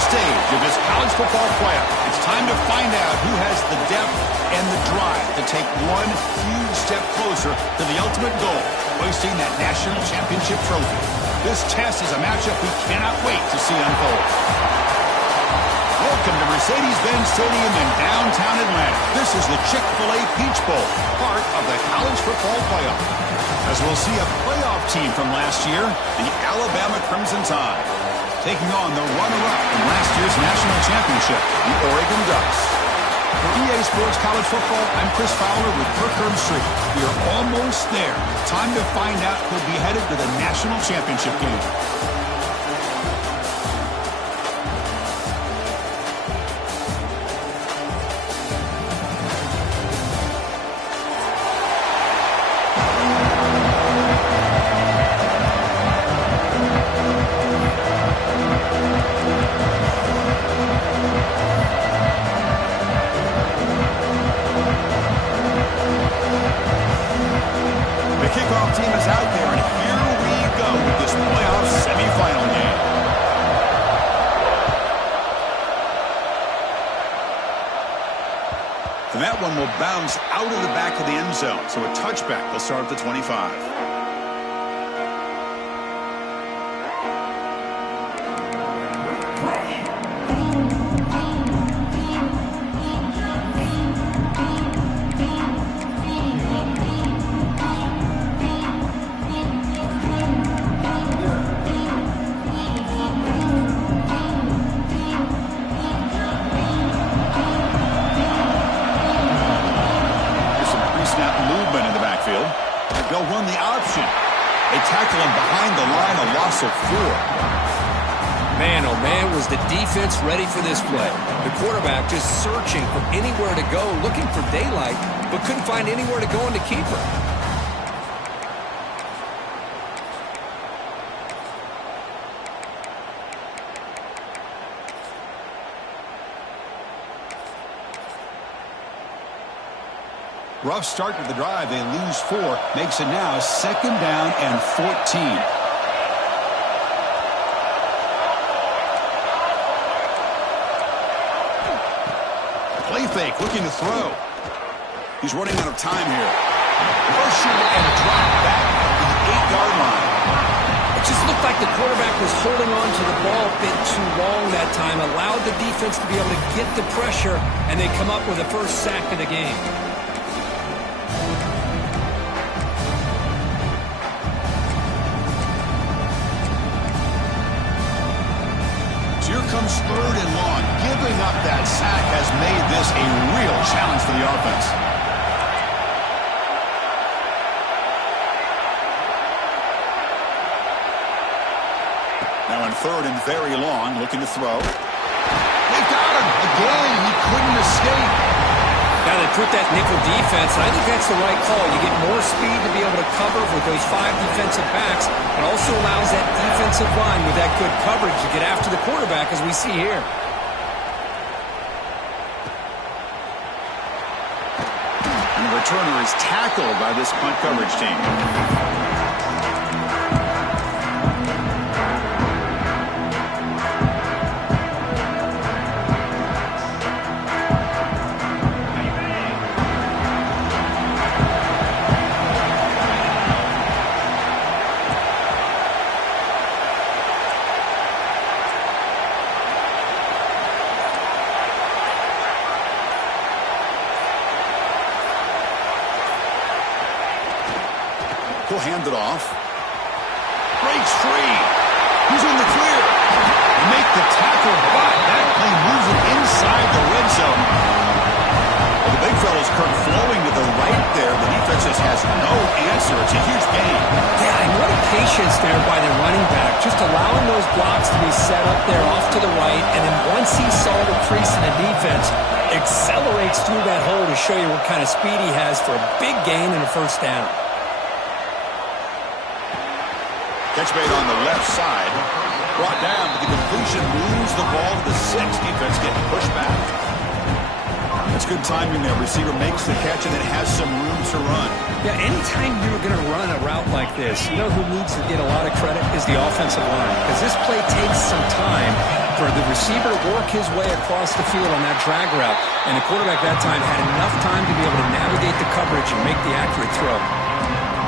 final stage of this college football playoff. It's time to find out who has the depth and the drive to take one huge step closer to the ultimate goal, hoisting that national championship trophy. This test is a matchup we cannot wait to see unfold. Welcome to Mercedes-Benz Stadium in downtown Atlanta. This is the Chick-fil-A Peach Bowl, part of the college football playoff. As we'll see a playoff team from last year, the Alabama Crimson Tide, taking on the runner-up in last year's national championship, the Oregon Ducks. For EA Sports College Football, I'm Chris Fowler with Kirk Herbstreit. We are almost there. Time to find out who'll be headed to the national championship game. Kickoff team is out there, and here we go with this playoff semifinal game. And that one will bounce out of the back of the end zone, so a touchback will start at the 25. They'll run the option. They tackle him behind the line, a loss of 4. Man, oh man, was the defense ready for this play. The quarterback just searching for anywhere to go, looking for daylight, but couldn't find anywhere to go in the keeper. Rough start to the drive. They lose 4. Makes it now 2nd down and 14. Play fake, looking to throw. He's running out of time here. Motion and drop back to the 8-yard line. It just looked like the quarterback was holding on to the ball a bit too long that time, allowed the defense to be able to get the pressure, and they come up with the first sack of the game. Here comes 3rd and long. Giving up that sack has made this a real challenge for the offense. Now in 3rd and very long, looking to throw. They got him again. He couldn't escape. Now they put that nickel defense, and I think that's the right call. You get more speed to be able to cover with those 5 defensive backs. It also allows that defensive line with that good coverage to get after the quarterback, as we see here. And the returner is tackled by this punt coverage team. He'll hand it off. Breaks free. He's in the clear. They make the tackle, but that play moves it inside the red zone. Well, the big fella's Kirk flowing to the right there. The defense just has no answer. It's a huge gain. Yeah, and what a patience there by the running back. Just allowing those blocks to be set up there off to the right, and then once he saw the crease in the defense, accelerates through that hole to show you what kind of speed he has for a big gain and a first down. Catch made on the left side. Brought down, but the completion moves the ball to the 6. Defense getting pushed back. That's good timing there. Receiver makes the catch and then has some room to run. Yeah, anytime you're going to run a route like this, you know who needs to get a lot of credit is the offensive line. Because this play takes some time for the receiver to work his way across the field on that drag route. And the quarterback that time had enough time to be able to navigate the coverage and make the accurate throw.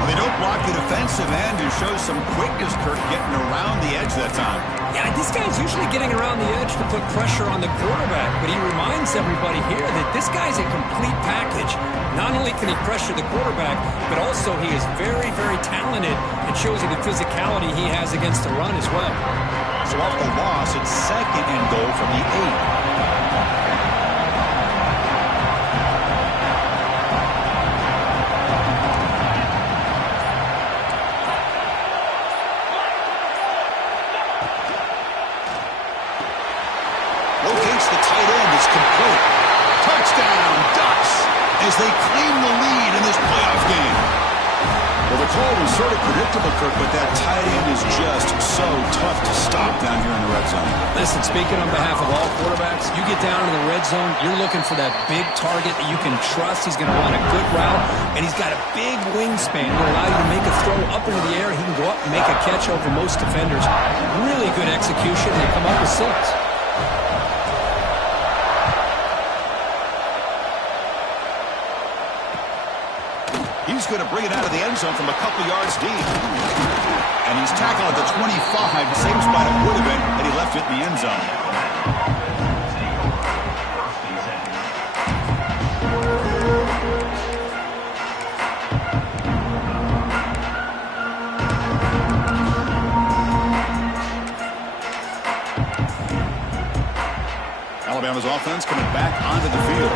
Well, they don't block the defensive end, who shows some quickness, Kirk, getting around the edge that time. Yeah, this guy's usually getting around the edge to put pressure on the quarterback, but he reminds everybody here that this guy's a complete package. Not only can he pressure the quarterback, but also he is very, very talented and shows you the physicality he has against the run as well. So off the loss, it's 2nd and goal from the 8. As they claim the lead in this playoff game. Well, the call was sort of predictable, Kirk, but that tight end is just so tough to stop down here in the red zone. Listen, speaking on behalf of all quarterbacks, you get down in the red zone, you're looking for that big target that you can trust. He's going to run a good route, and he's got a big wingspan to allow you to make a throw up into the air. He can go up and make a catch over most defenders. Really good execution. They come up with 6. He's going to bring it out of the end zone from a couple yards deep. And he's tackled at the 25, same spot it would have been had he left it in the end zone. Alabama's offense coming back onto the field.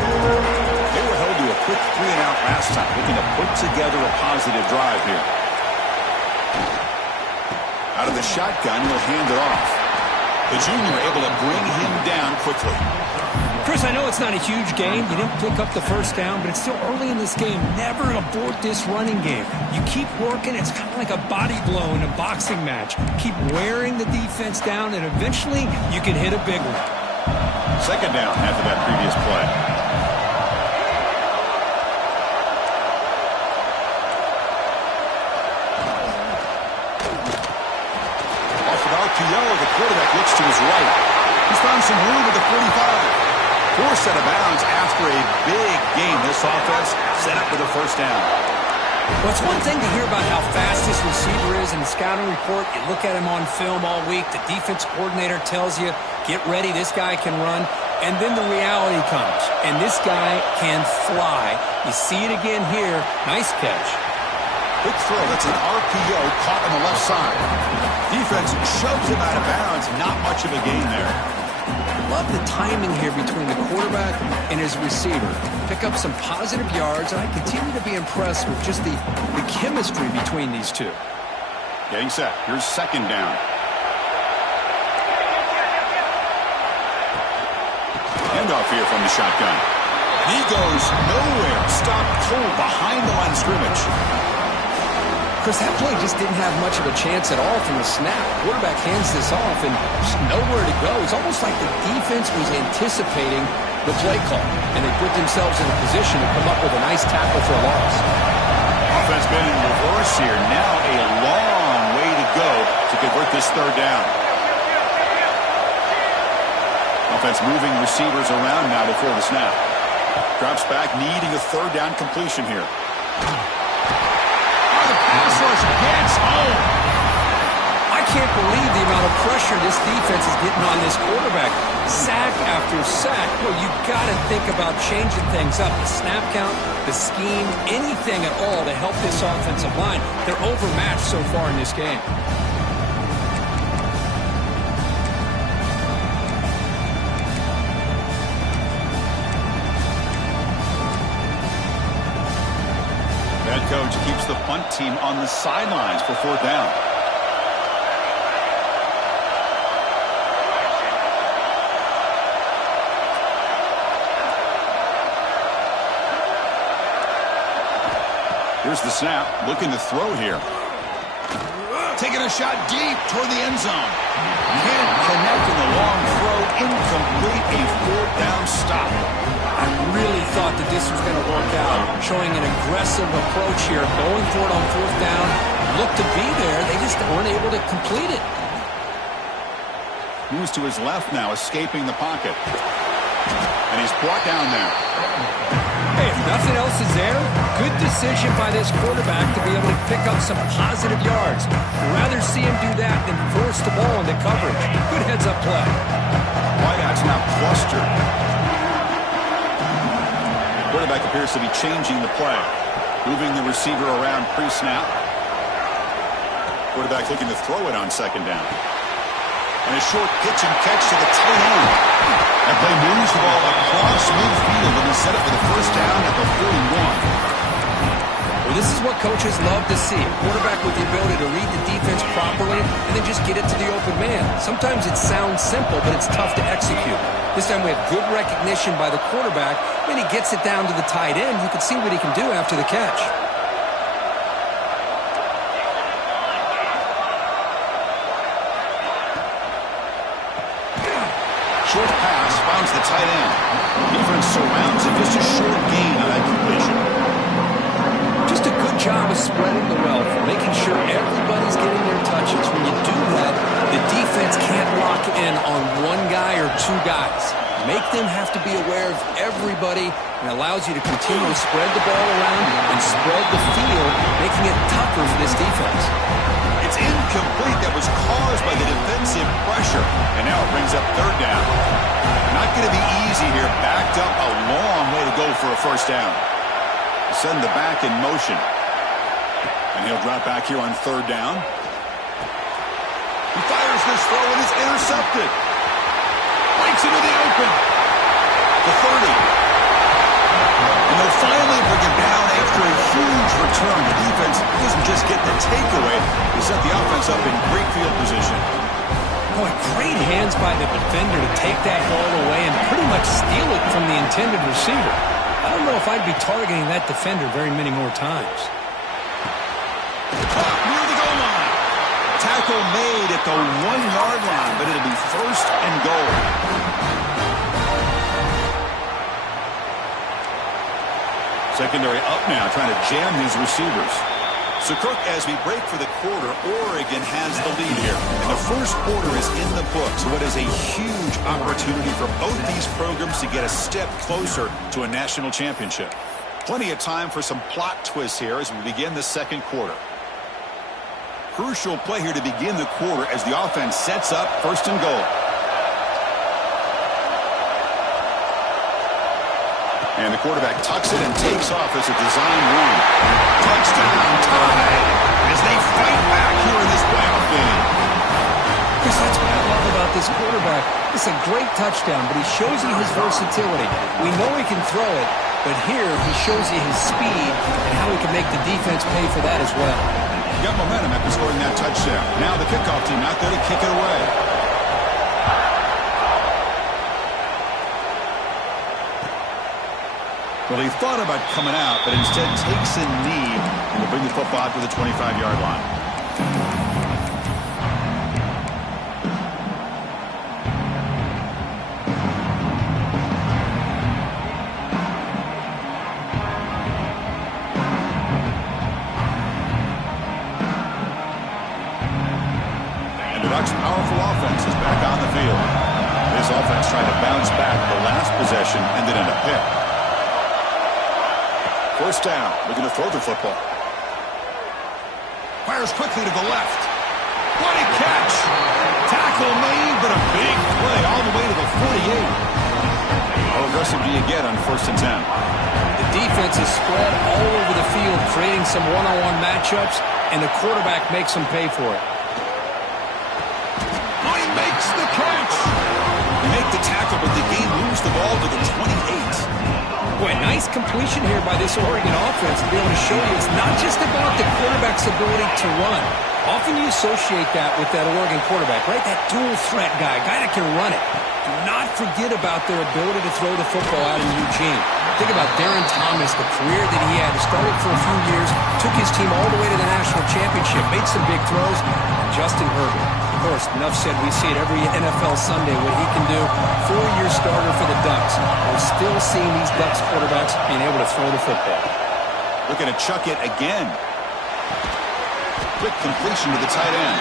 They were held to a quick 3-and-out last time, looking to put together a positive drive here. Out of the shotgun, he'll hand it off. The junior able to bring him down quickly. Chris, I know it's not a huge game. You didn't pick up the first down, but it's still early in this game. Never abort this running game. You keep working. It's kind of like a body blow in a boxing match. Keep wearing the defense down, and eventually you can hit a big one. 2nd down after that previous play. Off of RPO, the quarterback looks to his right. He's found some room at the 45. Forced out of bounds after a big game. This offense set up with a 1st down. Well, it's one thing to hear about how fast this receiver is in the scouting report. You look at him on film all week. The defense coordinator tells you, get ready, this guy can run. And then the reality comes, and this guy can fly. You see it again here. Nice catch. Quick throw. That's an RPO caught on the left side. Defense shoves him out of bounds. Not much of a gain there. Love the timing here between the quarterback and his receiver. Pick up some positive yards, and I continue to be impressed with just the chemistry between these two. Getting set. Here's 2nd down. Handoff here from the shotgun. He goes nowhere. Stopped cold behind the line of scrimmage. Chris, that play just didn't have much of a chance at all from the snap. Quarterback hands this off and just nowhere to go. It's almost like the defense was anticipating the play call, and they put themselves in a position to come up with a nice tackle for a loss. Offense been in reverse here. Now a long way to go to convert this 3rd down. Offense moving receivers around now before the snap. Drops back, needing a 3rd down completion here. Pass rush gets home. I can't believe the amount of pressure this defense is getting on this quarterback. Sack after sack. Well, you've got to think about changing things up. The snap count, the scheme, anything at all to help this offensive line. They're overmatched so far in this game. Coach keeps the punt team on the sidelines for 4th down. Here's the snap, looking to throw here. Taking a shot deep toward the end zone. Can't connect in the long throw, incomplete, a 4th down stop. I really thought that this was going to work out, showing an aggressive approach here, going for it on fourth down. Looked to be there. They just weren't able to complete it. Moves to his left now, escaping the pocket. And he's brought down there. Hey, if nothing else is there, good decision by this quarterback to be able to pick up some positive yards. I'd rather see him do that than force the ball into coverage. Good heads-up play. Wideout's now clustered. Quarterback appears to be changing the play. Moving the receiver around pre-snap. Quarterback looking to throw it on second down. And a short pitch and catch to the tight end. That play moves the ball across midfield and is set up for the first down at the 41. Well, this is what coaches love to see. A quarterback with the ability to read the defense properly and then just get it to the open man. Sometimes it sounds simple, but it's tough to execute. This time we have good recognition by the quarterback. When he gets it down to the tight end, you can see what he can do after the catch. Short pass finds the tight end. Defense surrounds him. Just a short gain on that completion. Just a good job of spreading the wealth, making sure everybody's getting their touches. When you do that, the defense can't lock in on one guy or two guys. Make them have to be aware of everybody, and allows you to continue to spread the ball around and spread the field, making it tougher for this defense. It's incomplete. That was caused by the defensive pressure. And now it brings up third down. Not going to be easy here. Backed up a long way to go for a first down. Send the back in motion. And he'll drop back here on third down. He fires this throw and it's intercepted. Breaks into the open. The 30. And they'll finally bring him down after a huge return. The defense doesn't just get the takeaway. They set the offense up in great field position. Boy, great hands by the defender to take that ball away and pretty much steal it from the intended receiver. I don't know if I'd be targeting that defender very many more times. Caught near the goal line. Tackle made at the 1-yard line, but it'll be first and goal. Secondary up now, trying to jam these receivers. So, Kirk, as we break for the quarter, Oregon has the lead here. And the first quarter is in the books. What is a huge opportunity for both these programs to get a step closer to a national championship. Plenty of time for some plot twists here as we begin the second quarter. Crucial play here to begin the quarter as the offense sets up first and goal. And the quarterback tucks it and takes off as a design run. Touchdown, tied, as they fight back here in this playoff game. Chris, that's what I love about this quarterback. It's a great touchdown, but he shows you his versatility. We know he can throw it, but here he shows you his speed and how he can make the defense pay for that as well. He got momentum after scoring that touchdown. Now the kickoff team out there to kick it away. Well, he thought about coming out, but instead takes a knee and will bring the football out to the 25-yard line. And the Ducks' powerful offense is back on the field. This offense trying to bounce back. The last possession ended in a pick. First down, looking to throw the football. Fires quickly to the left. What a catch! Tackle made, but a big play all the way to the 48. How aggressive do you get on 1st and 10? The defense is spread all over the field, creating some one-on-one matchups, and the quarterback makes them pay for it. Oh, he makes the catch! They make the tackle, but the game moves the ball to the 28. Boy, nice completion here by this Oregon offense to be able to show you it's not just about the quarterback's ability to run. Often you associate that with that Oregon quarterback, right? That dual threat guy that can run it. Do not forget about their ability to throw the football out in Eugene. Think about Darren Thomas, the career that he had. He started for a few years, took his team all the way to the national championship, made some big throws. And Justin Herbert, Of course, enough said. We see it every NFL Sunday, what he can do. 4-year starter for the Ducks. We're still seeing these Ducks quarterbacks being able to throw the football. Looking to chuck it again. Quick completion to the tight end.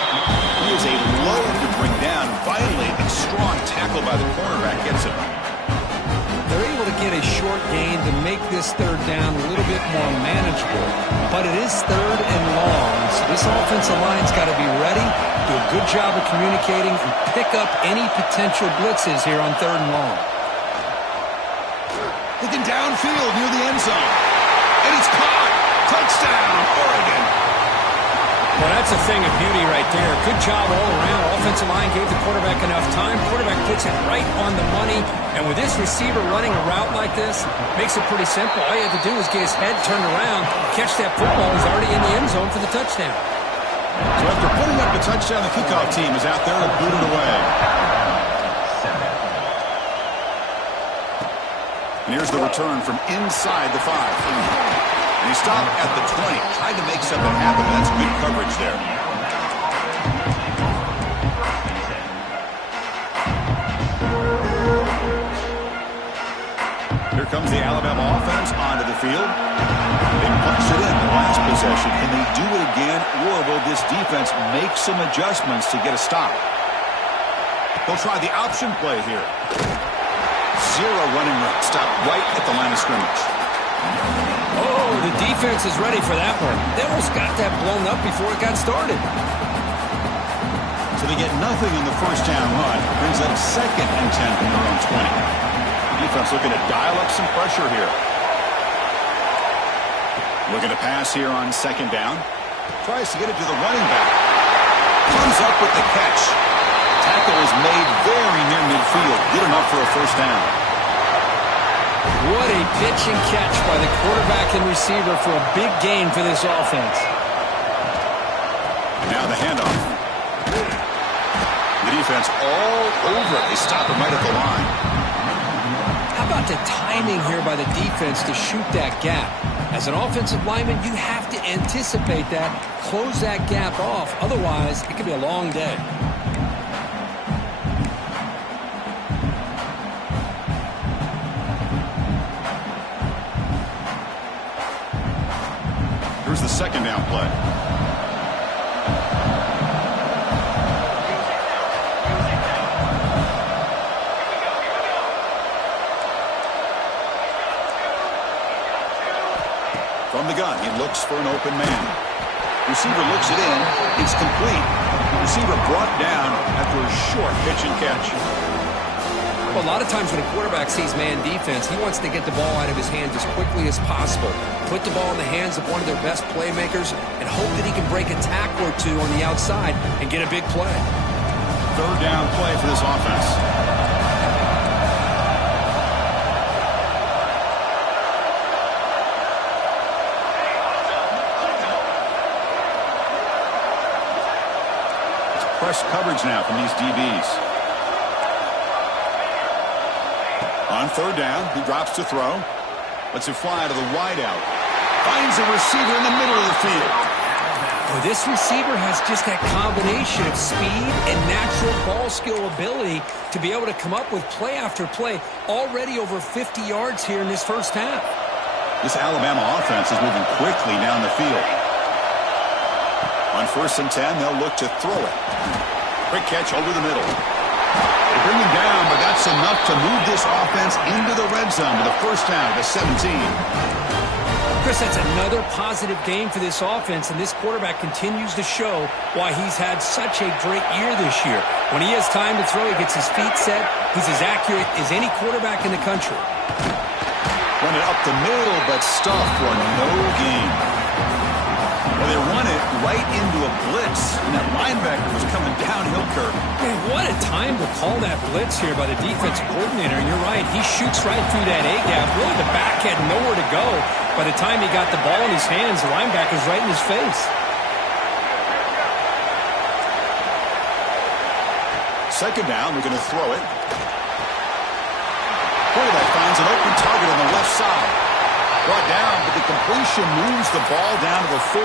He is a load to bring down. Finally, a strong tackle by the cornerback gets him. They're able to get a short gain to make this third down a little bit more manageable. But it is third and long, so this offensive line's got to be ready, do a good job of communicating, and pick up any potential blitzes here on third and long. Looking downfield near the end zone. And it's caught. Touchdown, Oregon. Well, that's a thing of beauty right there. Good job all around. Offensive line gave the quarterback enough time. Quarterback puts it right on the money. And with this receiver running a route like this, makes it pretty simple. All you have to do is get his head turned around, catch that football. He's already in the end zone for the touchdown. So after putting up the touchdown, the kickoff team is out there to boot it away. And here's the return from inside the 5. And he stopped at the 20, tried to make something happen. That's good coverage there. Here comes the Alabama offense onto the field. They punched it in the last possession. Can they do it again, or will this defense make some adjustments to get a stop? They'll try the option play here. Zero running route. Stop right at the line of scrimmage. Oh, the defense is ready for that one. They almost got that blown up before it got started. So they get nothing in the first down run. Brings up 2nd and 10 from their own 20. Defense looking to dial up some pressure here. Looking to pass here on 2nd down. Tries to get it to the running back. Comes up with the catch. Tackle is made very near midfield. Good enough for a first down. What a pitch and catch by the quarterback and receiver for a big gain for this offense. Now the handoff. The defense all over it. They stop him right at the line. How about the timing here by the defense to shoot that gap? As an offensive lineman, you have to anticipate that, close that gap off. Otherwise, it could be a long day. Here's the 2nd down play. From the gun, he looks for an open man. Receiver looks it in. It's complete. Receiver brought down after a short pitch and catch. Well, a lot of times when a quarterback sees man defense, he wants to get the ball out of his hands as quickly as possible. Put the ball in the hands of one of their best playmakers and hope that he can break a tackle or two on the outside and get a big play. 3rd down play for this offense. It's press coverage now from these DBs. On 3rd down, he drops to throw. Lets it fly to the wideout. Finds a receiver in the middle of the field. Well, this receiver has just that combination of speed and natural ball skill ability to be able to come up with play after play. Already over 50 yards here in this first half. This Alabama offense is moving quickly down the field. On 1st and 10, they'll look to throw it. Quick catch over the middle. They bring him down, but that's enough to move this offense into the red zone with a first down to 17. Chris, that's another positive game for this offense, and this quarterback continues to show why he's had such a great year this year. When he has time to throw, he gets his feet set. He's as accurate as any quarterback in the country. Run it up the middle, but stuffed for no gain. Well, they run it right into a blitz, and that linebacker was coming downhill curve. Man, what a time to call that blitz here by the defensive coordinator. And you're right, he shoots right through that A-gap. Really, the back had nowhere to go. By the time he got the ball in his hands, the linebacker's right in his face. 2nd down, we're going to throw it. Quarterback finds an open target on the left side. Brought down, but the completion moves the ball down to the 4.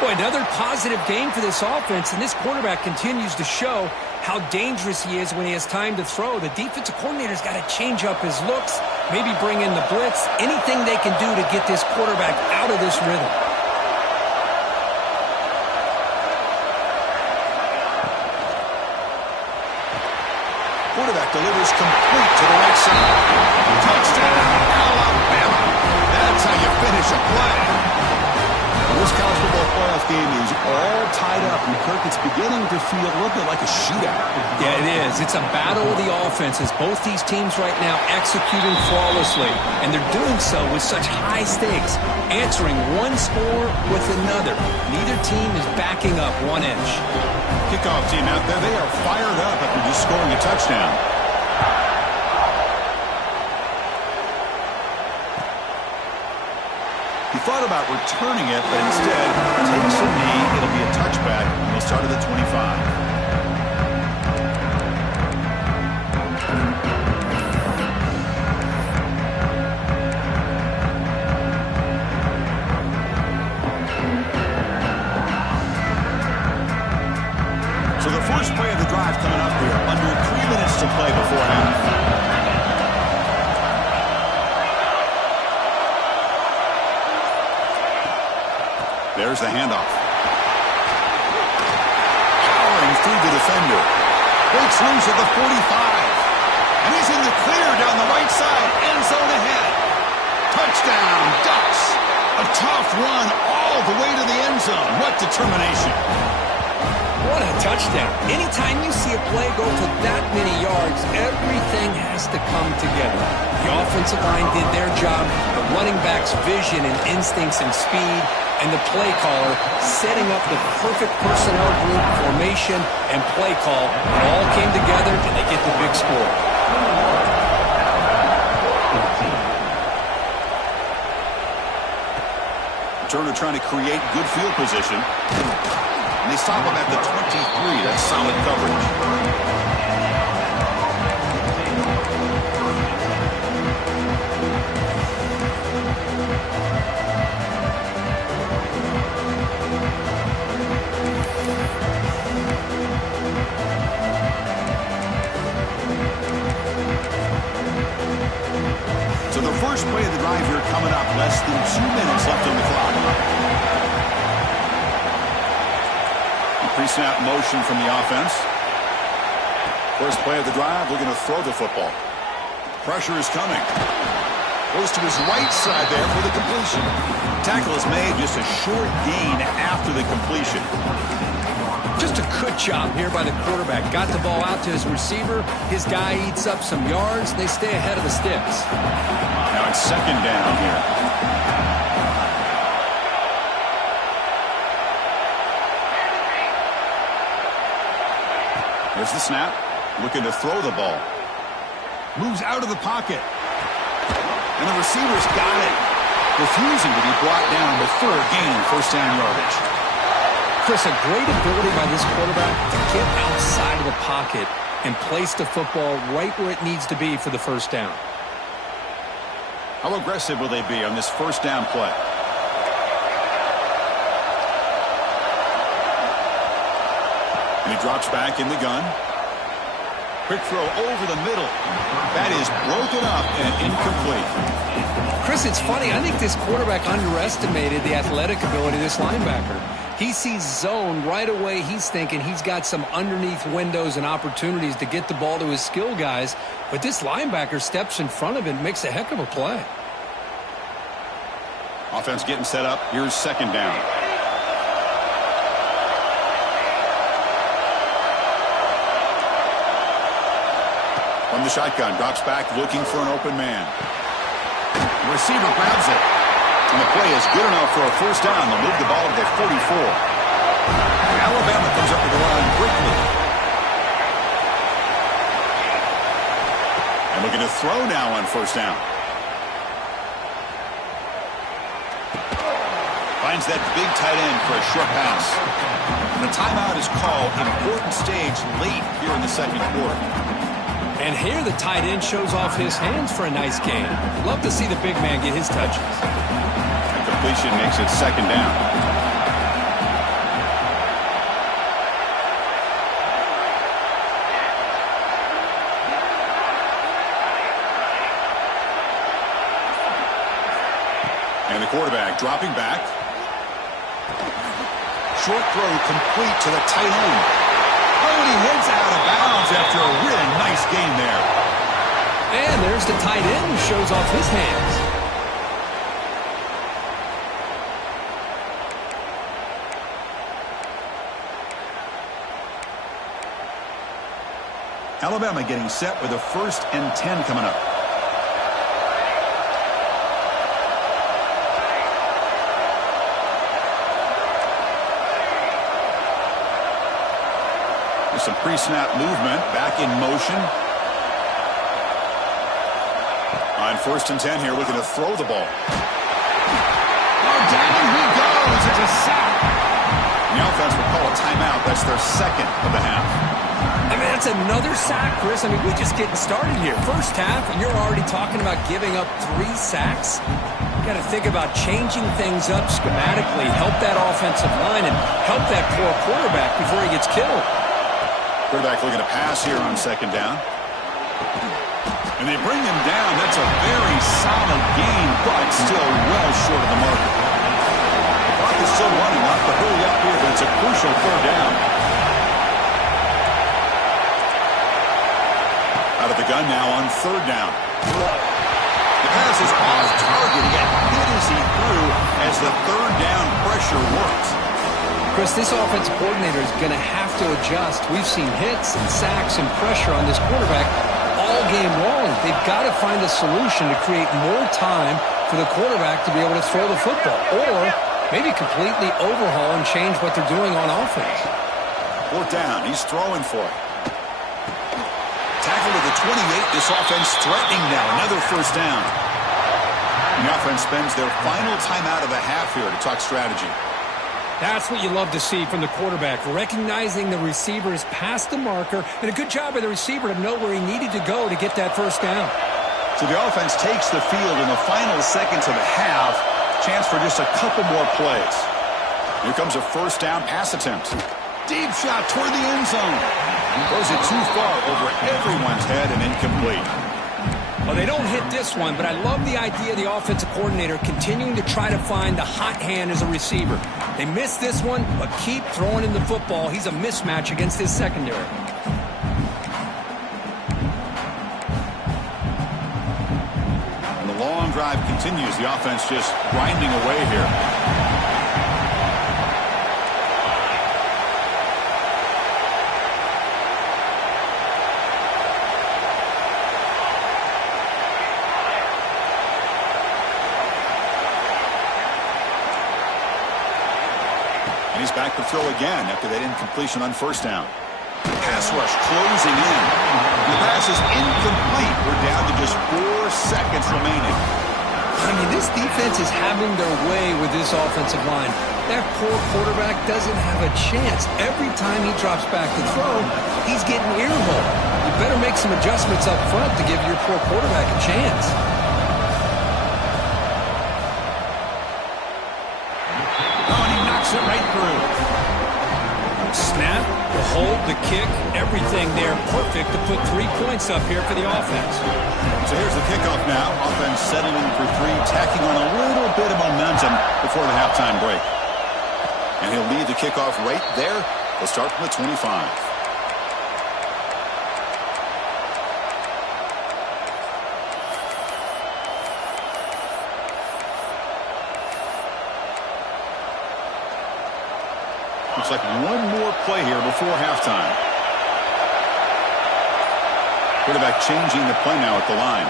Boy, another positive game for this offense, and this quarterback continues to show how dangerous he is when he has time to throw. The defensive coordinator's got to change up his looks, maybe bring in the blitz, anything they can do to get this quarterback out of this rhythm. Quarterback delivers complete to the right side. Touchdown, Alabama. That's how you finish a play. This college football playoff game is all tied up, and Kirk, it's beginning to feel a little bit like a shootout. Yeah, it is. It's a battle of the offenses. Both these teams right now executing flawlessly, and they're doing so with such high stakes, answering one score with another. Neither team is backing up 1 inch. Kickoff team out there, they are fired up after just scoring a touchdown. He thought about returning it, but instead takes a knee. It'll be a touchback, and they'll start at the 25. So the first play of the drive coming up here, under 3 minutes to play before half. There's the handoff. Powering through the defender. Breaks loose at the 45. And he's in the clear down the right side. End zone ahead. Touchdown, Ducks. A tough run all the way to the end zone. What determination. What a touchdown. Anytime you see a play go for that many yards, everything has to come together. The offensive line did their job, the running back's vision and instincts and speed, and the play caller setting up the perfect personnel group, formation, and play call. It all came together, and they get the big score. Turner trying to create good field position. And they stop him at the 23. That's solid coverage. So the first play of the drive here coming up. Less than 2 minutes left on the clock. Pre-snap motion from the offense. First play of the drive, looking to throw the football. Pressure is coming. Goes to his right side there for the completion. Tackle is made, just a short gain after the completion. Just a good job here by the quarterback. Got the ball out to his receiver. His guy eats up some yards. They stay ahead of the sticks. Now it's second down here. There's the snap. Looking to throw the ball. Moves out of the pocket. And the receiver's got it. Refusing to be brought down before gaining first down yardage. Chris, a great ability by this quarterback to get outside of the pocket and place the football right where it needs to be for the first down. How aggressive will they be on this first down play? And he drops back in the gun. Quick throw over the middle. That is broken up and incomplete. Chris, it's funny. I think this quarterback underestimated the athletic ability of this linebacker. He sees zone right away. He's thinking he's got some underneath windows and opportunities to get the ball to his skill guys. But this linebacker steps in front of it and makes a heck of a play. Offense getting set up. Here's second down. From the shotgun, drops back looking for an open man. The receiver grabs it. And the play is good enough for a first down. They'll move the ball to the 44. Alabama comes up with the line quickly. And looking to throw now on first down. Finds that big tight end for a short pass. And the timeout is called. An important stage late here in the second quarter. And here the tight end shows off his hands for a nice gain. Love to see the big man get his touches. That completion makes it second down. And the quarterback dropping back. Short throw complete to the tight end. Oh, and he heads out of bounds after a really nice gain there. And there's the tight end who shows off his hands. Alabama getting set with a 1st and 10 coming up. There's some pre-snap movement, back in motion. On 1st and 10 here, looking to throw the ball. Oh, down he goes. It's a sack. The offense will call a timeout. That's their 2nd of the half. I mean, that's another sack, Chris. I mean, we're just getting started here. First half, and you're already talking about giving up 3 sacks. You got to think about changing things up schematically, help that offensive line, and help that poor quarterback before he gets killed. Quarterback looking to pass here on 2nd down. And they bring him down. That's a very solid gain, but still well short of the mark. The clock is still running. Off the hurry up here, but it's a crucial 3rd down. Out of the gun now on 3rd down. The pass is off target. He got hit as he threw as the 3rd down pressure works. Chris, this offensive coordinator is going to have to adjust. We've seen hits and sacks and pressure on this quarterback all game long. They've got to find a solution to create more time for the quarterback to be able to throw the football, or maybe completely overhaul and change what they're doing on offense. 4th down. He's throwing for it. Tackle to the 28. This offense threatening now. Another 1st down. And the offense spends their final timeout of the half here to talk strategy. That's what you love to see from the quarterback, recognizing the receiver is past the marker, and a good job by the receiver to know where he needed to go to get that 1st down. So the offense takes the field in the final seconds of the half. Chance for just a couple more plays. Here comes a 1st down pass attempt. Deep shot toward the end zone. Throws it too far over everyone's head and incomplete. Well, they don't hit this one, but I love the idea of the offensive coordinator continuing to try to find the hot hand as a receiver. They missed this one, but keep throwing him the football. He's a mismatch against his secondary. And the long drive continues. The offense just grinding away here. He's back to throw again after that incompletion on 1st down. Pass rush closing in. The pass is incomplete. We're down to just 4 seconds remaining. I mean, this defense is having their way with this offensive line. That poor quarterback doesn't have a chance. Every time he drops back to throw, he's getting earmarked. You better make some adjustments up front to give your poor quarterback a chance. It right through. Snap, the hold, the kick, everything there perfect to put 3 points up here for the offense. So here's the kickoff now. Offense settling for 3, tacking on a little bit of momentum before the halftime break. And he'll lead the kickoff right there. They'll start from the 25. Looks like one more play here before halftime. Quarterback changing the play now at the line.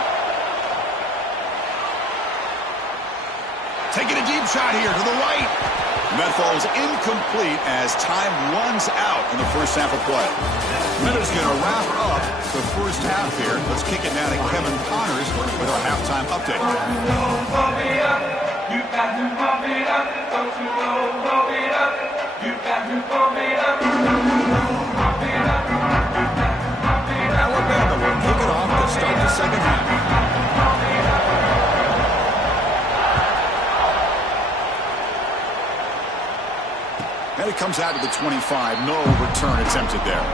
Taking a deep shot here to the right. And that falls incomplete as time runs out in the 1st half of play. Minutes going to wrap up the 1st half here. Let's kick it down to Kevin Connors with our halftime update. You got to pump it up, don't you know, pump it up. You got to pump it up, pump it up. Alabama will kick it off to start the 2nd half. And it comes out to the 25. No return attempted there.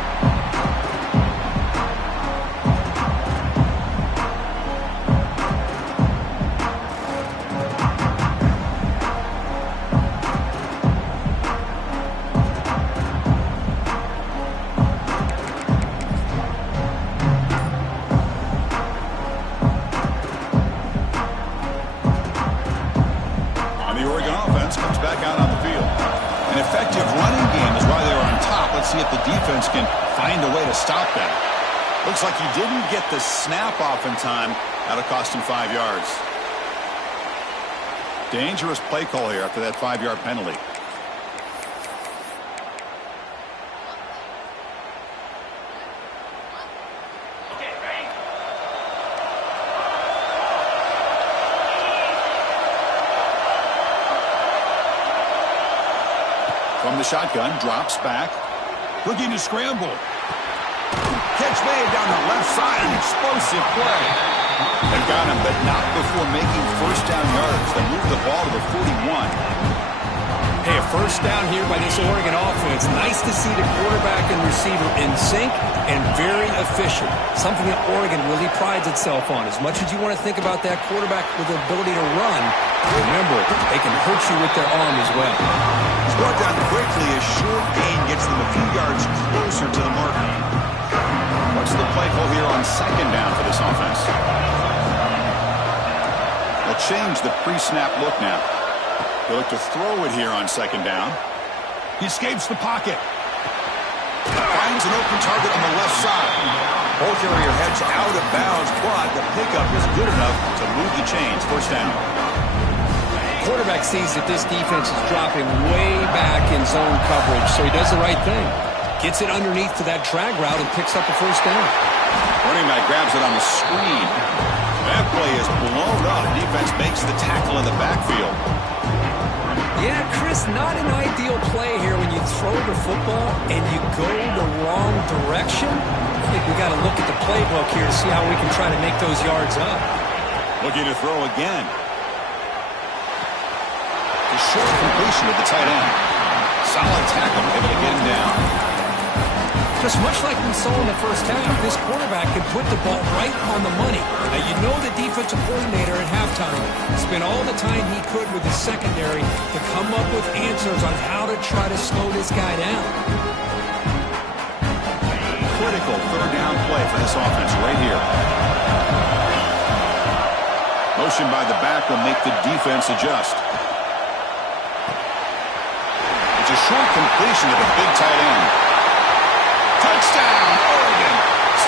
An effective running game is why they were on top. Let's see if the defense can find a way to stop that. Looks like he didn't get the snap off in time. That'll cost him 5 yards. Dangerous play call here after that 5-yard penalty. From the shotgun, drops back. Looking to scramble. Catch made down the left side. An explosive play. They got him, but not before making first down yards. They moved the ball to the 41. Hey, a first down here by this Oregon offense. Nice to see the quarterback and receiver in sync and very efficient. Something that Oregon really prides itself on. As much as you want to think about that quarterback with the ability to run, remember, they can hurt you with their arm as well. He's brought down quickly. A short gain gets them a few yards closer to the mark. What's the play call here on second down for this offense? They'll change the pre-snap look now. They'll look to throw it here on second down. He escapes the pocket. Finds an open target on the left side. Ball carrier heads out of bounds, but the pickup is good enough to move the chains. First down. Quarterback sees that this defense is dropping way back in zone coverage, so he does the right thing. Gets it underneath to that drag route and picks up a first down. Running back grabs it on the screen. That play is blown up. Defense makes the tackle in the backfield. Yeah, Chris, not an ideal play here when you throw the football and you go the wrong direction. I think we got to look at the playbook here to see how we can try to make those yards up. Looking to throw again. A short completion of the tight end. Solid tackle, able to get him down. Just much like we saw in the first half, this quarterback can put the ball right on the money. Now, you know the defensive coordinator at halftime spent all the time he could with the secondary to come up with answers on how to try to slow this guy down. Critical third down play for this offense right here. Motion by the back will make the defense adjust. It's a short completion to the big tight end. Touchdown, Oregon.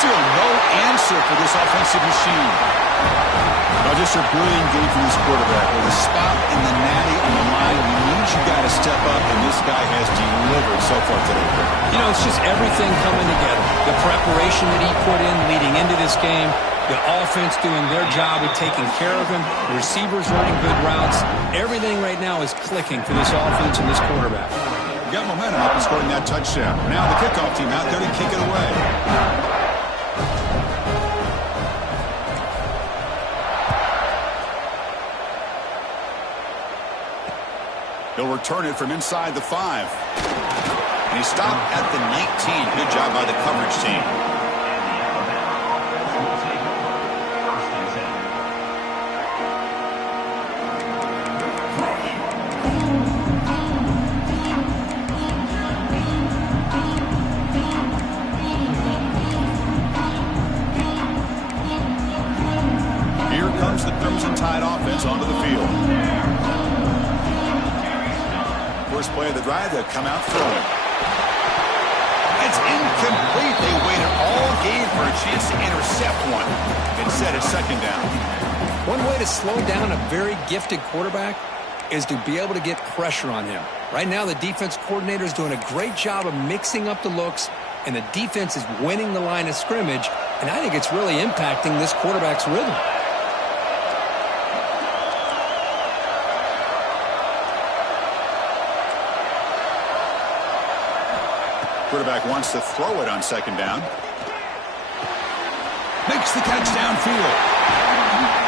Still no answer for this offensive machine. Now just a brilliant game from this quarterback. With a spot in the natty on the line, we need you guys to step up, and this guy has delivered so far today. You know, it's just everything coming together. The preparation that he put in leading into this game, the offense doing their job of taking care of him, the receivers running good routes. Everything right now is clicking for this offense and this quarterback. Got momentum up and scoring that touchdown. Now the kickoff team out there to kick it away. He'll return it from inside the 5. And he stopped at the 19. Good job by the coverage team. The Crimson Tide offense onto the field. First play of the drive, they'll come out throwing. It's incomplete. They waited all game for a chance to intercept one. Instead, it's second down. One way to slow down a very gifted quarterback is to be able to get pressure on him. Right now, the defense coordinator is doing a great job of mixing up the looks, and the defense is winning the line of scrimmage, and I think it's really impacting this quarterback's rhythm. Quarterback wants to throw it on second down. Makes the catch downfield.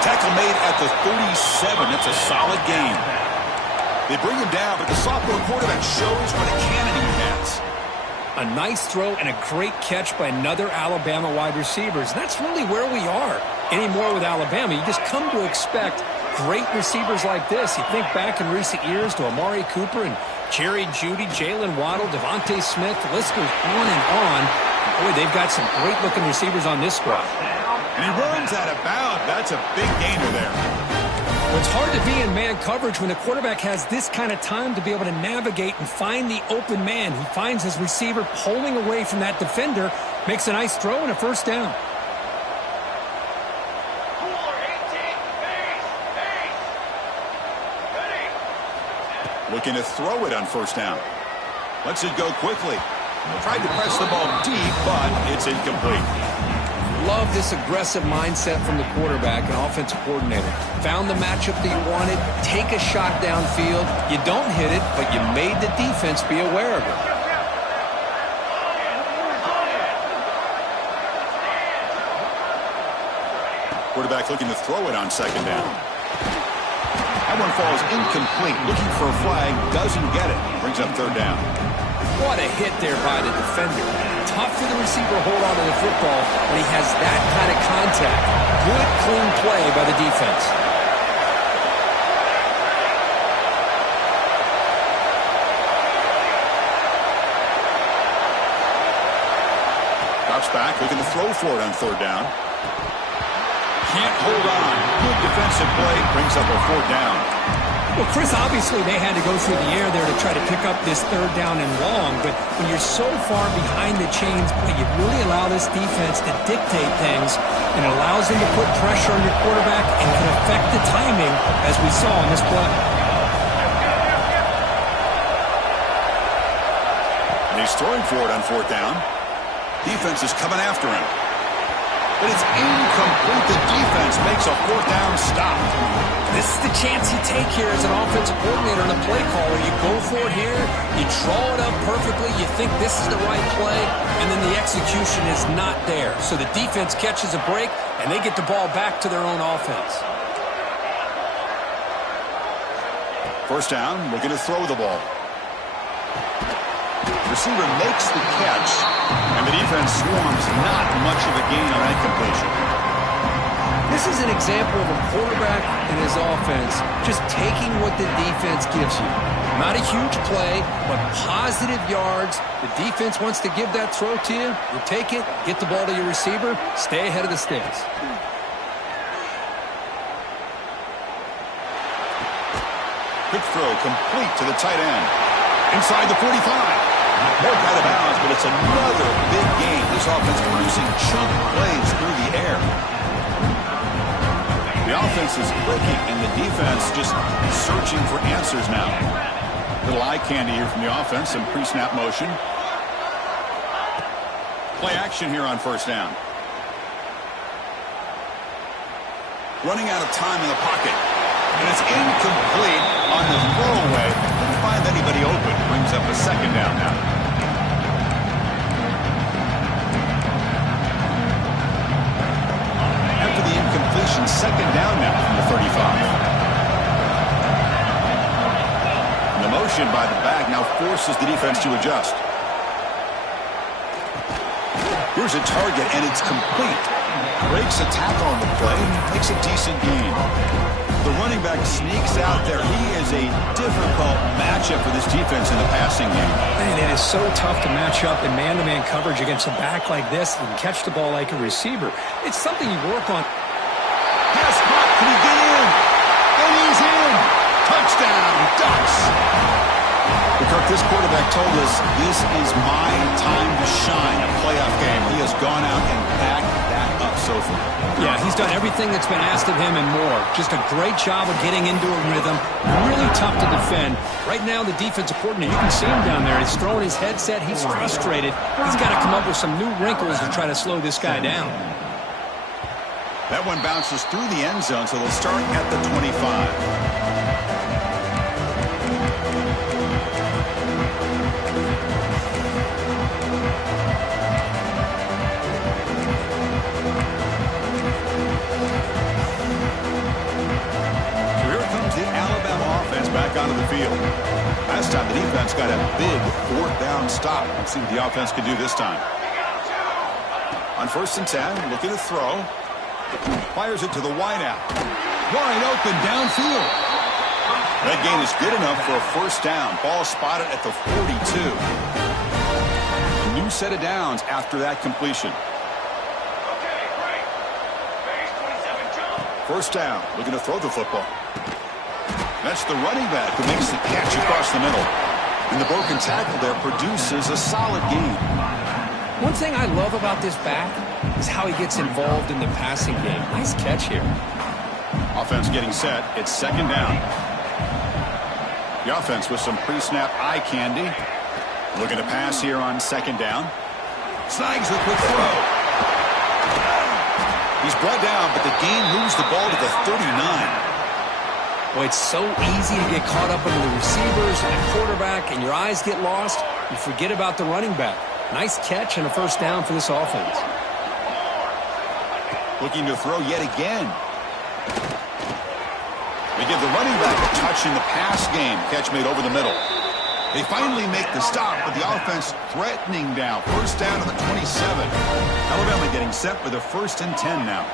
Tackle made at the 37. That's a solid gain. They bring him down, but the sophomore quarterback shows what a cannon he has. A nice throw and a great catch by another Alabama wide receiver. That's really where we are anymore with Alabama. You just come to expect great receivers like this. You think back in recent years to Amari Cooper and Jerry Jeudy, Jalen Waddle, Devontae Smith. The list goes on and on. Boy, they've got some great-looking receivers on this squad. And he runs out of bounds. That's a big gainer there. Well, it's hard to be in man coverage when the quarterback has this kind of time to be able to navigate and find the open man. He finds his receiver pulling away from that defender, makes a nice throw and a first down. Looking to throw it on first down. Lets it go quickly. Tried to press the ball deep, but it's incomplete. Love this aggressive mindset from the quarterback and offensive coordinator. Found the matchup that you wanted, take a shot downfield. You don't hit it, but you made the defense be aware of it. Quarterback looking to throw it on second down. That one falls incomplete. Looking for a flag, doesn't get it. Brings up third down. What a hit there by the defender. Tough for the receiver to hold on to the football when he has that kind of contact. Good, clean play by the defense. Drops back, looking to throw for it on third down. Can't hold on. Good defensive play. Brings up a fourth down. Well, Chris, obviously they had to go through the air there to try to pick up this third down and long, but when you're so far behind the chains, you really allow this defense to dictate things, and it allows them to put pressure on your quarterback and can affect the timing, as we saw in this play. And he's throwing for it on fourth down. Defense is coming after him. But it's incomplete. The defense makes a fourth down stop. This is the chance you take here as an offensive coordinator and a play caller. You go for it here, you draw it up perfectly, you think this is the right play, and then the execution is not there. So the defense catches a break, and they get the ball back to their own offense. First down, looking to throw the ball. Receiver makes the catch, and the defense swarms. Not much of a gain on that completion. This is an example of a quarterback and his offense just taking what the defense gives you. Not a huge play, but positive yards. The defense wants to give that throw to you. You take it, get the ball to your receiver, stay ahead of the sticks. Quick throw complete to the tight end. Inside the 45. More out of bounds, but it's another big game. This offense producing chunk plays through the air. The offense is clicking, and the defense just searching for answers now. Little eye candy here from the offense, some pre-snap motion. Play action here on first down. Running out of time in the pocket. And it's incomplete on the throwaway. Couldn't find anybody open. Brings up a second down now. After the incompletion, second down now from the 35. And the motion by the back now forces the defense to adjust. Here's a target, and it's complete. Breaks a tackle on the play, makes a decent gain. The running back sneaks out there. He is a difficult matchup for this defense in the passing game. Man, it is so tough to match up in man-to-man coverage against a back like this and catch the ball like a receiver. It's something you work on. Pass caught. Can he get in? And he's in. Touchdown, Ducks. Kirk, this quarterback told us this is my time to shine, a playoff game. He has gone out and backed that up so far. Yeah, he's done everything that's been asked of him and more. Just a great job of getting into a rhythm. Really tough to defend. Right now, the defensive coordinator, you can see him down there. He's throwing his headset. He's frustrated. He's got to come up with some new wrinkles to try to slow this guy down. That one bounces through the end zone, so they'll start at the 25. Back onto the field. Last time the defense got a big fourth down stop. Let's see what the offense can do this time. On 1st and 10, looking to throw. Fires it to the wideout. Wide open downfield. That gain is good enough for a first down. Ball spotted at the 42. A new set of downs after that completion. First down, looking to throw the football. That's the running back who makes the catch across the middle. And the broken tackle there produces a solid gain. One thing I love about this back is how he gets involved in the passing game. Nice catch here. Offense getting set. It's second down. The offense with some pre-snap eye candy. Looking to pass here on second down. Snags the quick throw. He's brought down, but the gain moves the ball to the 39. Boy, it's so easy to get caught up into the receivers and the quarterback, and your eyes get lost. You forget about the running back. Nice catch and a first down for this offense. Looking to throw yet again. They give the running back a touch in the pass game. Catch made over the middle. They finally make the stop, but the offense threatening down. First down to the 27. Alabama getting set for the 1st and 10 now.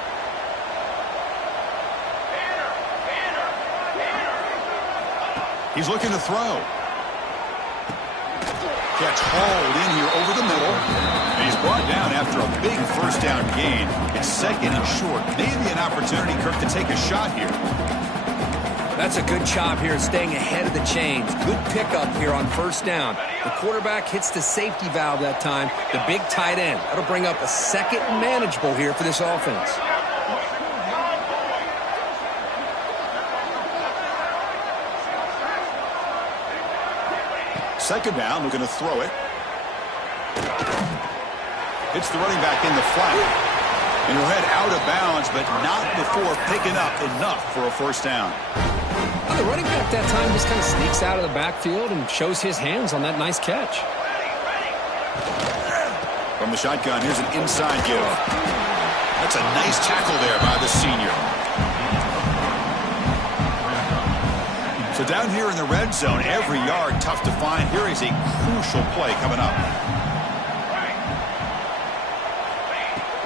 He's looking to throw. Catch hauled in here over the middle. And he's brought down after a big first down gain. It's second and short. Maybe an opportunity, Kirk, to take a shot here. That's a good job here staying ahead of the chains. Good pickup here on first down. The quarterback hits the safety valve that time. The big tight end. That'll bring up a second and manageable here for this offense. Second down, looking to throw it. It's the running back in the flat. And he'll head out of bounds, but not before picking up enough for a first down. Well, the running back that time just kind of sneaks out of the backfield and shows his hands on that nice catch. From the shotgun, here's an inside give. That's a nice tackle there by the senior. So down here in the red zone, every yard tough to find. Here is a crucial play coming up.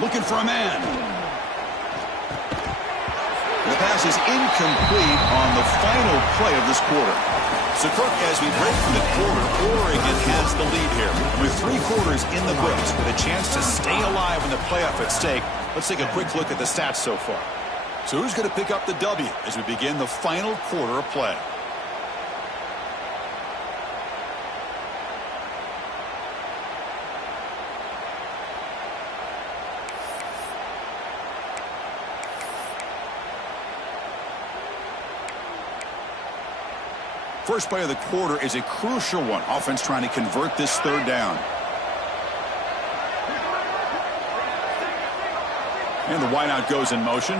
Looking for a man. The pass is incomplete on the final play of this quarter. So, Kirk, as we break from the quarter, Oregon has the lead here. With 3 quarters in the books, with a chance to stay alive in the playoff at stake, let's take a quick look at the stats so far. So who's going to pick up the W as we begin the final quarter of play? First play of the quarter is a crucial one. Offense trying to convert this third down. And the wideout goes in motion.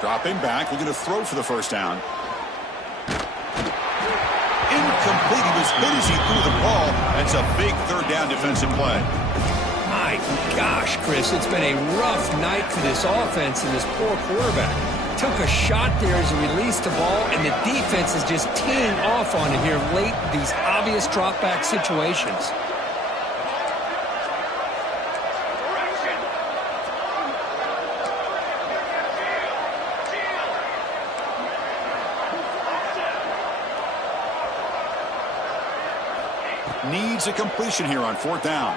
Dropping back, looking to throw for the first down. Incomplete. He was hit as he threw the ball. That's a big third down defensive play. My gosh, Chris, it's been a rough night for this offense and this poor quarterback. Took a shot there as he released the ball, and the defense is just teeing off on it here late in these obvious drop-back situations. Needs a completion here on 4th down.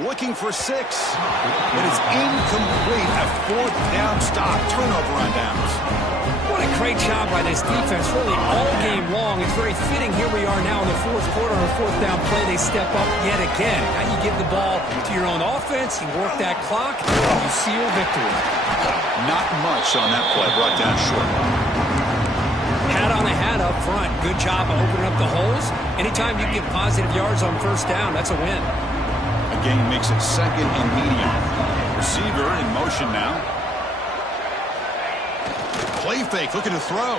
Looking for 6, but it's incomplete. A 4th down stop. Turnover on downs. What a great job by this defense, really all game long. It's very fitting. Here we are now in the 4th quarter on a 4th down play. They step up yet again. Now you give the ball to your own offense, you work that clock, and you seal victory. Not much on that play. Brought down short. Hat on a hat up front. Good job of opening up the holes. Anytime you get positive yards on first down, that's a win. Gain makes it second and medium. Receiver in motion now. Play fake, looking to throw.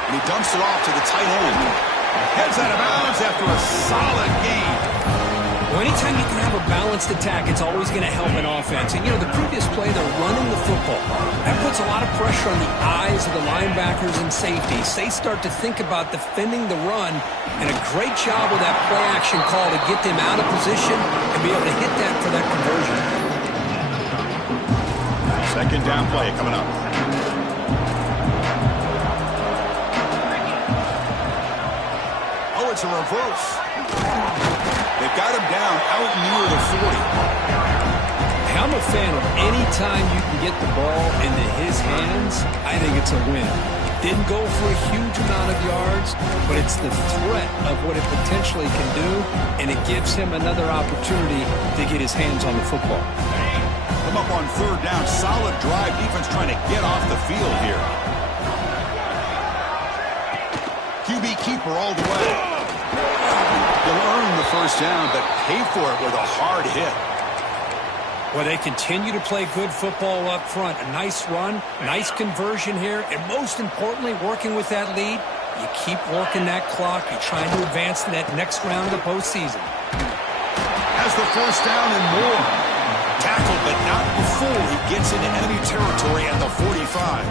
And he dumps it off to the tight end. Heads out of bounds after a solid gain. Well, anytime you can have a balanced attack, it's always going to help an offense. And, you know, the previous play, they're running the football. That puts a lot of pressure on the eyes of the linebackers and safeties. They start to think about defending the run, and a great job with that play-action call to get them out of position and be able to hit that for that conversion. Second down play coming up. Oh, it's a reverse. They've got him down out near the 40. I'm a fan of any time you can get the ball into his hands. I think it's a win. Didn't go for a huge amount of yards, but it's the threat of what it potentially can do, and it gives him another opportunity to get his hands on the football. Come up on third down. Solid drive. Defense trying to get off the field here. QB keeper all the way. He'll earn the first down, but pay for it with a hard hit. Well, they continue to play good football up front. A nice run, nice conversion here, and most importantly, working with that lead, you keep working that clock. You're trying to advance to that next round of the postseason. Has the first down and more. Tackled, but not before he gets into enemy territory at the 45.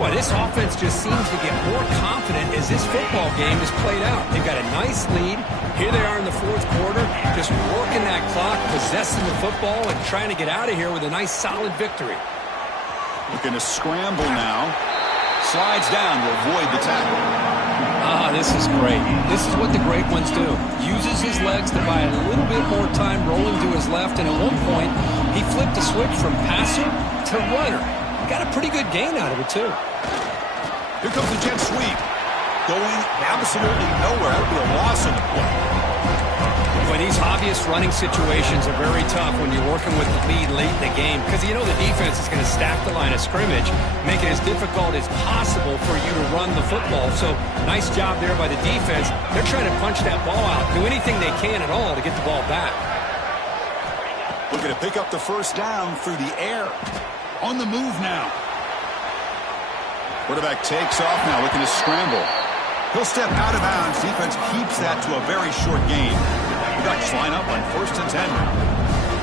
Well, this offense just seems to get more confident as this football game is played out. They've got a nice lead. Here they are in the fourth quarter, just working that clock, possessing the football, and trying to get out of here with a nice, solid victory. Looking to scramble now. Slides down to avoid the tackle. This is great. This is what the great ones do. Uses his legs to buy a little bit more time rolling to his left, and at one point, he flipped the switch from passer to runner. Got a pretty good gain out of it, too. Here comes the jet sweep. Going absolutely nowhere. That would be a loss in the play. Boy, these obvious running situations are very tough when you're working with the lead late in the game because you know the defense is going to stack the line of scrimmage, make it as difficult as possible for you to run the football. So, nice job there by the defense. They're trying to punch that ball out, do anything they can at all to get the ball back. Looking to pick up the first down through the air. On the move now. Quarterback takes off now, looking to scramble. He'll step out of bounds. Defense keeps that to a very short gain. Ducks line up on 1st and 10.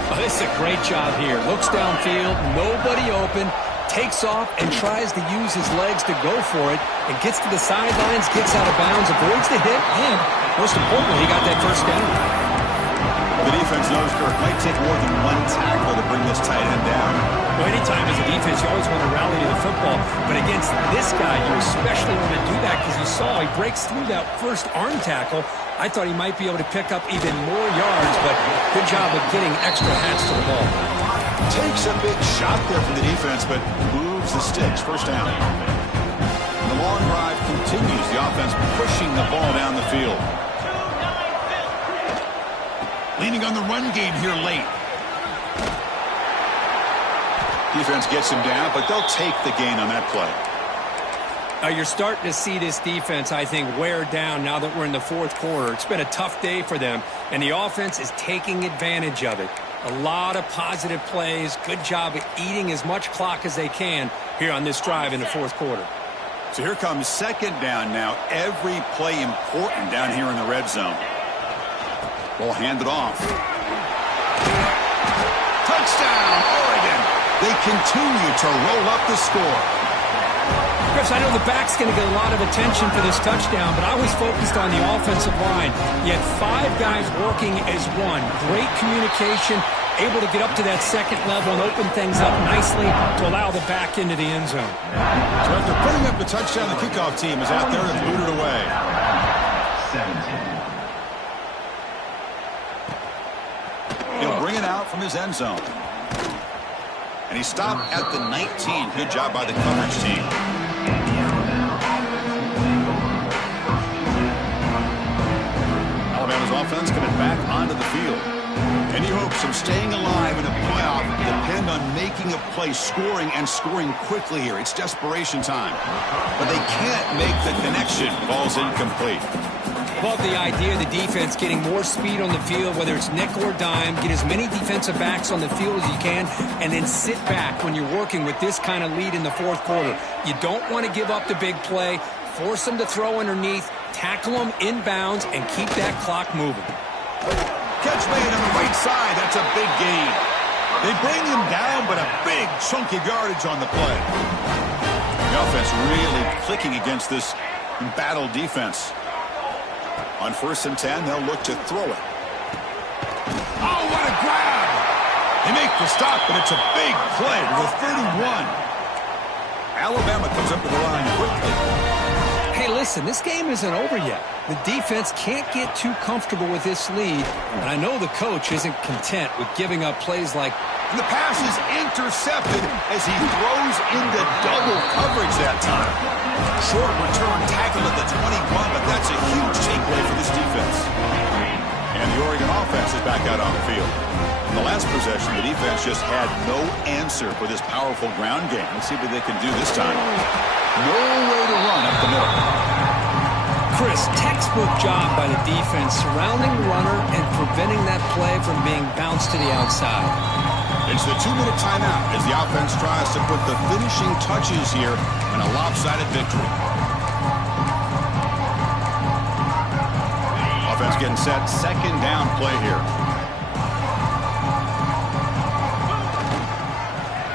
Oh, this is a great job here. Looks downfield, nobody open, takes off and tries to use his legs to go for it, and gets to the sidelines, gets out of bounds, avoids the hit, and most importantly, he got that first down. The defense knows it might take more than one tackle to bring this tight end down. Well, anytime as a defense, you always want to rally to the football. But against this guy, you especially want to do that because you saw he breaks through that first arm tackle. I thought he might be able to pick up even more yards, but good job of getting extra hats to the ball. Takes a big shot there from the defense, but moves the sticks. First down. The long drive continues. The offense pushing the ball down the field. Leaning on the run game here late. Defense gets him down, but they'll take the gain on that play. Now you're starting to see this defense, I think, wear down now that we're in the fourth quarter. It's been a tough day for them, and the offense is taking advantage of it. A lot of positive plays. Good job of eating as much clock as they can here on this drive in the fourth quarter. So here comes second down now. Every play important down here in the red zone. Ball handed off. Touchdown, Oregon. They continue to roll up the score. Chris, I know the back's going to get a lot of attention for this touchdown, but I was focused on the offensive line. You had 5 guys working as one. Great communication, able to get up to that second level and open things up nicely to allow the back into the end zone. So after putting up the touchdown, the kickoff team is out there to boot it away. 17. He'll bring it out from his end zone. And he stopped at the 19. Good job by the coverage team. Alabama's offense coming back onto the field. Any hopes of staying alive in a playoff depend on making a play, scoring, and scoring quickly here. It's desperation time. But they can't make the connection. Ball's incomplete. Love the idea of the defense getting more speed on the field, whether it's nickel or dime, get as many defensive backs on the field as you can, and then sit back when you're working with this kind of lead in the fourth quarter. You don't want to give up the big play, force them to throw underneath, tackle them inbounds, and keep that clock moving. Catch made on the right side. That's a big gain. They bring him down, but a big chunk of yardage on the play. The offense really clicking against this embattled defense. On 1st and 10, they'll look to throw it. Oh, what a grab! They make the stop, but it's a big play to the 31. Alabama comes up with the line quickly. Hey, listen, this game isn't over yet. The defense can't get too comfortable with this lead, and I know the coach isn't content with giving up plays like... The pass is intercepted as he throws into double coverage that time. Short return tackle at the 21, but that's a huge takeaway for this defense. And the Oregon offense is back out on the field. In the last possession, the defense just had no answer for this powerful ground game. Let's see what they can do this time. No way to run up the middle. Chris, textbook job by the defense surrounding the runner and preventing that play from being bounced to the outside. It's the 2-minute timeout as the offense tries to put the finishing touches here in a lopsided victory. Offense getting set, second down play here.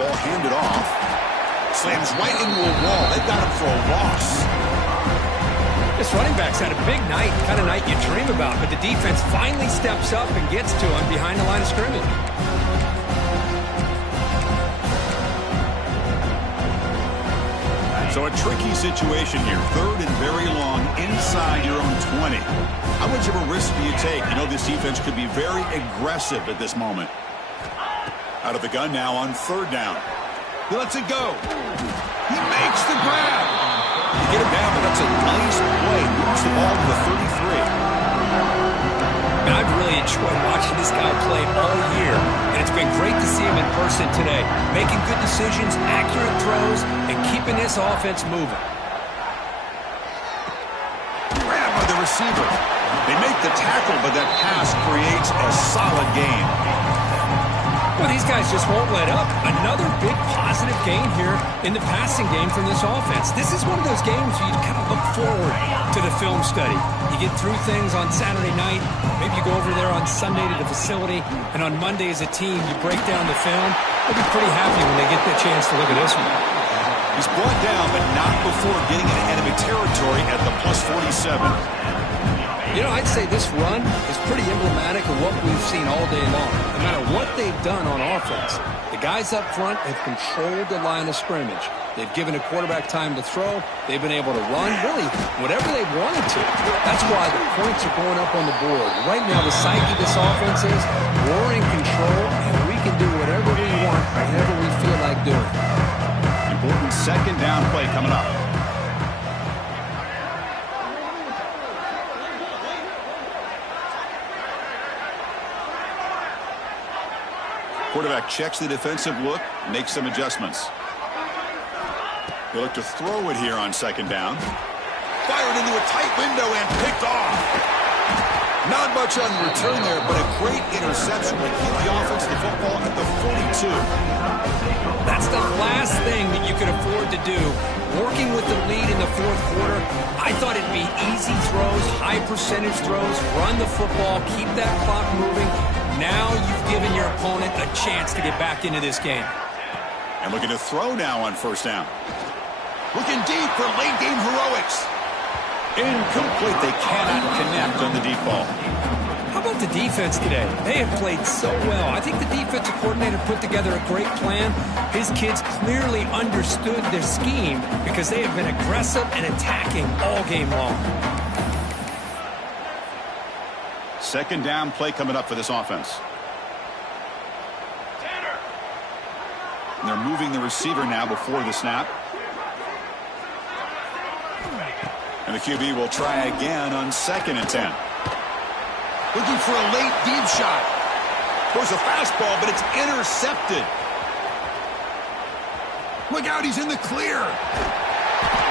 Ball handed off. Slams right into a wall. They've got him for a loss. This running back's had a big night, kind of night you dream about, but the defense finally steps up and gets to him behind the line of scrimmage. So a tricky situation here. Third and very long inside your own 20. How much of a risk do you take? You know this defense could be very aggressive at this moment. Out of the gun now on third down. He lets it go. He makes the grab. You get him down, but that's a nice play. Moves the ball to the 33. I've really enjoyed watching this guy play all year, and it's been great to see him in person today, making good decisions, accurate throws, and keeping this offense moving. Grab by the receiver. They make the tackle, but that pass creates a solid gain. Well, these guys just won't let up. Another big positive gain here in the passing game from this offense. This is one of those games where you kind of look forward to the film study. You get through things on Saturday night. Maybe you go over there on Sunday to the facility, and on Monday as a team, you break down the film. They'll be pretty happy when they get the chance to look at this one. He's brought down, but not before getting into enemy territory at the plus 47. You know, I'd say this run is pretty emblematic of what we've seen all day long. No matter what they've done on offense, the guys up front have controlled the line of scrimmage. They've given a quarterback time to throw. They've been able to run, really, whatever they've wanted to. That's why the points are going up on the board. Right now, the psyche of this offense is we're in control, and we can do whatever we want, whenever we feel like doing. Important second down play coming up. Quarterback checks the defensive look, makes some adjustments. They look to throw it here on second down. Fired into a tight window and picked off. Not much on return there, but a great interception to keep the offense the football at the 42. That's the last thing that you could afford to do. Working with the lead in the fourth quarter, I thought it'd be easy throws, high percentage throws, run the football, keep that clock moving. Now you've given your opponent a chance to get back into this game. And looking to throw now on first down. Looking deep for late game heroics. Incomplete. They cannot connect on the deep ball. How about the defense today? They have played so well. I think the defensive coordinator put together a great plan. His kids clearly understood their scheme because they have been aggressive and attacking all game long. Second down play coming up for this offense. And they're moving the receiver now before the snap. And the QB will try again on 2nd and 10. Looking for a late deep shot. There's a fastball, but it's intercepted. Look out, he's in the clear.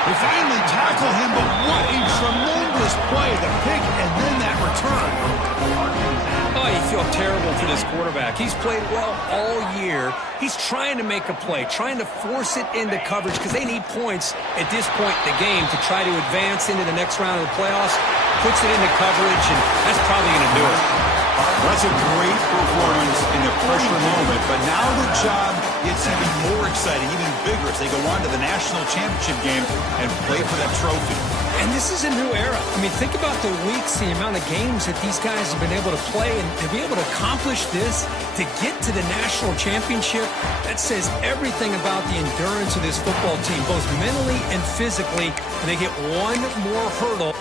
They finally tackle him, but what a tremendous play. The pick and then that return. Oh, you feel terrible for this quarterback. He's played well all year. He's trying to make a play, trying to force it into coverage because they need points at this point in the game to try to advance into the next round of the playoffs. Puts it into coverage, and that's probably going to do it. Well, that's a great performance in the pressure moment, but now the job It's even more exciting, even bigger as they go on to the national championship game and play for that trophy. And this is a new era. I mean, think about the weeks, the amount of games that these guys have been able to play, and to be able to accomplish this, to get to the national championship, that says everything about the endurance of this football team, both mentally and physically. And they get one more hurdle.